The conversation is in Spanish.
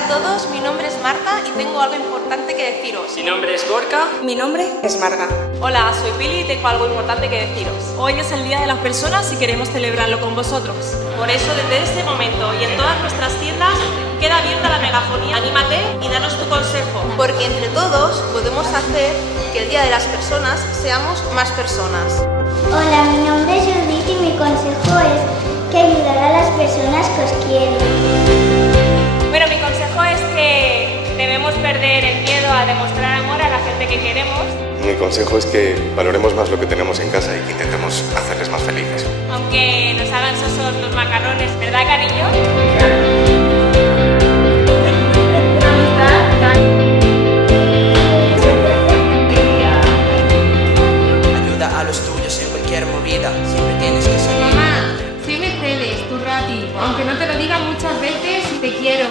Hola a todos, mi nombre es Marta y tengo algo importante que deciros. Mi nombre es Gorka. Mi nombre es Marga. Hola, soy Pili y tengo algo importante que deciros. Hoy es el Día de las Personas y queremos celebrarlo con vosotros. Por eso, desde este momento y en todas nuestras tiendas, queda abierta la megafonía. Anímate y danos tu consejo. Porque entre todos podemos hacer que el Día de las Personas seamos más personas. Hola, mi nombre es Judith y mi consejo es que ayudar a las personas que os quieren. Bueno, mi consejo es que debemos perder el miedo a demostrar amor a la gente que queremos. Mi consejo es que valoremos más lo que tenemos en casa y que intentemos hacerles más felices. Aunque nos hagan sosos los macarrones, ¿verdad, cariño? Ayuda a los tuyos en cualquier movida. Siempre tienes que salir. Mamá, soy Mercedes, tu Rati. Aunque no te lo diga muchas veces, te quiero.